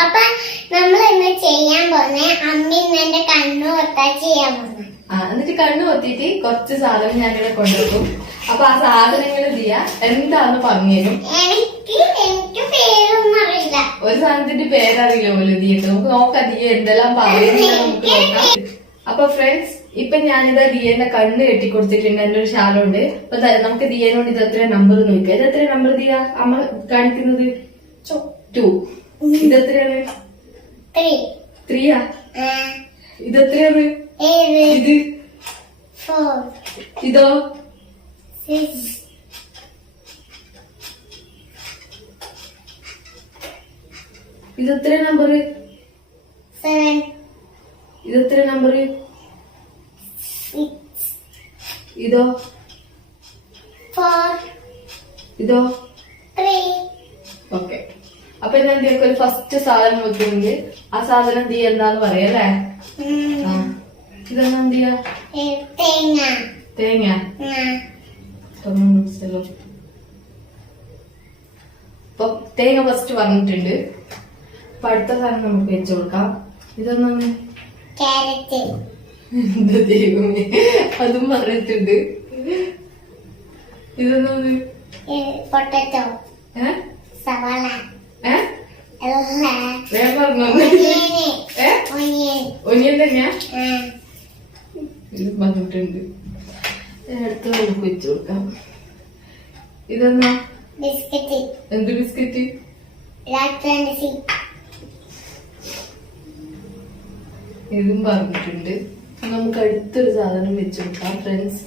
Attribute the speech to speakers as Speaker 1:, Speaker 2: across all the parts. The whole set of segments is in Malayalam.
Speaker 1: അപ്പൊ നമ്മൾ ഇന്ന് ചെയ്യാൻ പോന്നെ അമ്മ ഇന്ന് എന്റെ കണ്ണു കൊത്താ ചെയ്യാൻ പോന്നെ
Speaker 2: ആ എന്നിട്ട് കണ്ണു കൊത്തിട്ട് കുറച്ച് സാധനം ഞാനിവിടെ കൊണ്ടുപോകും അപ്പൊ ആ സാധനങ്ങൾ ദിയ എന്താന്ന് പറഞ്ഞുതരും
Speaker 1: എനിക്ക് എനിക്ക് പേരൊന്നും അറിയില്ല.
Speaker 2: ഒരു സാധനത്തിന്റെ പേരറിയില്ല പോലും ദിയക്ക് നമുക്ക് നോക്കാം ദിയ എന്തെല്ലാം പറയുന്നത് നമുക്ക് നോക്കാം. അപ്പൊ ഫ്രണ്ട്സ് ഇപ്പൊ ഞാനിതാ ദിയന്റെ കണ്ണ് കെട്ടി കൊടുത്തിട്ടുണ്ട് എന്റെ ഒരു ശാലുണ്ട് അപ്പൊ നമുക്ക് ദിയനോട് ഇത് എത്ര നമ്പർ നോക്കുക ഇത് എത്ര നമ്പർ ദിയ അമ്മ കാണിക്കുന്നത്? ടു ഇത് എത്രയാണ്?
Speaker 1: ത്രീ
Speaker 2: ത്രീയാ ഇത് എത്രയാണ്? ഇത്? ഇതോ? ഇത് എത്ര നമ്പർ
Speaker 1: സെവൻ
Speaker 2: ഇത് എത്ര നമ്പർ ഇതോ?
Speaker 1: ഫോർ
Speaker 2: ഇതോ?
Speaker 1: ത്രീ
Speaker 2: ഓക്കെ അപ്പൊ ഞാൻ എന്തൊക്കെ ഒരു ഫസ്റ്റ് സാധനം വെക്കുമെങ്കിൽ ആ സാധനം എന്ത് എന്താന്ന് പറയല്ലേ ഇതെന്നാ എന്ത് ചെയ്യാ
Speaker 1: തേങ്ങ.
Speaker 2: അപ്പൊ തേങ്ങ ഫസ്റ്റ് പറഞ്ഞിട്ടുണ്ട് അപ്പൊ അടുത്ത സാധനം നമുക്ക് വെച്ചു കൊടുക്കാം. ഇതൊന്നാണ് എന്താ ദൈവമേ. അതും പറഞ്ഞിട്ടുണ്ട്. ഇതൊന്നാണ്
Speaker 1: പൊട്ടറ്റോ. സവാള.
Speaker 2: ഇത് എന്ത് ബിസ്ക്കറ്റ്? ഇതും പറഞ്ഞിട്ടുണ്ട്. നമുക്ക് അടുത്തൊരു സാധനം വെച്ച് കൊടുക്കാം ഫ്രണ്ട്സ്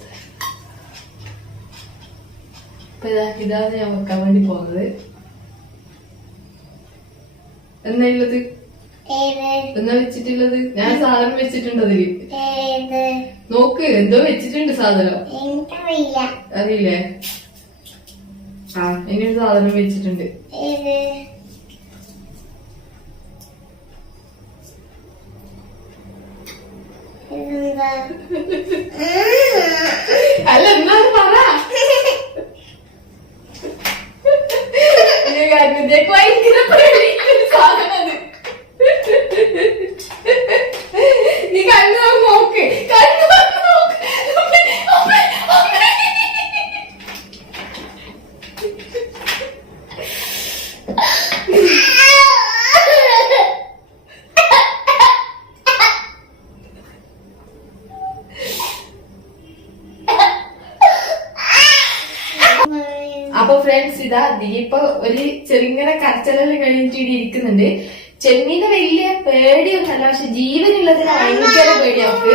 Speaker 2: ഇതാണ് ഞാൻ വെക്കാൻ വേണ്ടി പോകുന്നത്. എന്നാ ഉള്ളത്?
Speaker 1: ഏത്?
Speaker 2: എന്നാ വെച്ചിട്ടുള്ളത്? ഞാൻ സാധനം വെച്ചിട്ടുണ്ട്
Speaker 1: അതിൽ.
Speaker 2: നോക്ക് എന്തോ വെച്ചിട്ടുണ്ട് സാധനം.
Speaker 1: അതില്ലേ
Speaker 2: അറിയില്ലേ? ആ ഒരു സാധനം വെച്ചിട്ടുണ്ട്.
Speaker 1: ഏത് ഇതെന്താ
Speaker 2: അല്ല എന്നാണ് പറ ഈ കാര്യത്തിലേക്ക് ഭയങ്കര പേടിയൊരു സാധനമാണ്. നീ കണ്ണു തുറന്ന് നോക്ക് കണ്ണു തുറന്ന് നോക്ക് അമ്മേ, അമ്മേ, അമ്മേ. അപ്പൊ ഫ്രണ്ട്സ് ഇതാ ദീപ ഒരു ചെറുങ്ങനെ കരച്ചലെല്ലാം കഴിഞ്ഞിട്ട് ഇരിക്കുന്നുണ്ട്. ചെമ്മീന്റെ വലിയ പേടിയൊന്നല്ല പക്ഷെ ജീവനുള്ളതിന് ഭയങ്കര പേടിയാക്ക്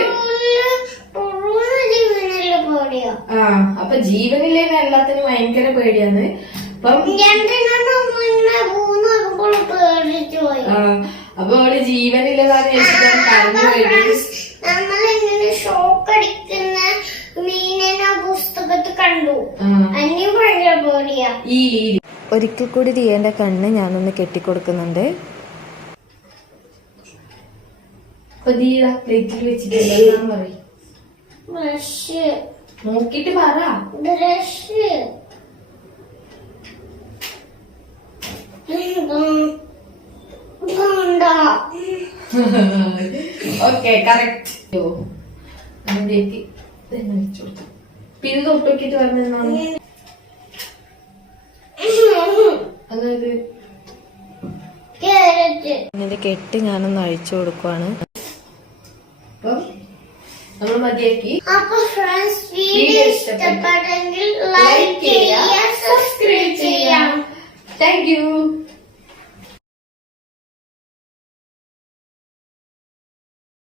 Speaker 1: പോടിയോ
Speaker 2: ആ അപ്പൊ ജീവനില്ലേന്ന് എല്ലാത്തിനും ഭയങ്കര പേടിയാന്ന് അപ്പം അവൾ ജീവനില്ലതാന്ന് വെച്ചിട്ട് കരഞ്ഞു ഈ
Speaker 3: ഒരിക്കൽ കൂടി ദിയേന്റെ കണ്ണ് ഞാനൊന്ന് കെട്ടിക്കൊടുക്കുന്നുണ്ട്.
Speaker 2: പ്ലേറ്റിൽ നോക്കിട്ട് പറ.
Speaker 1: ബ്രഷ്. വേണ്ട
Speaker 2: ഓക്കെ കറക്റ്റ് പിന്നെ തൊട്ടൊക്കെ നോക്കിട്ട്
Speaker 3: ഇതിന്റെ കെട്ട് ഞാനൊന്ന് അഴിച്ചു കൊടുക്കുവാണ്.
Speaker 2: അപ്പം നമ്മൾ മതിയാക്കി.
Speaker 1: അപ്പൊ ഫ്രണ്ട്സ്
Speaker 2: വീഡിയോ
Speaker 1: ഇഷ്ടപ്പെട്ടെങ്കിൽ ലൈക്ക് ചെയ്യുക.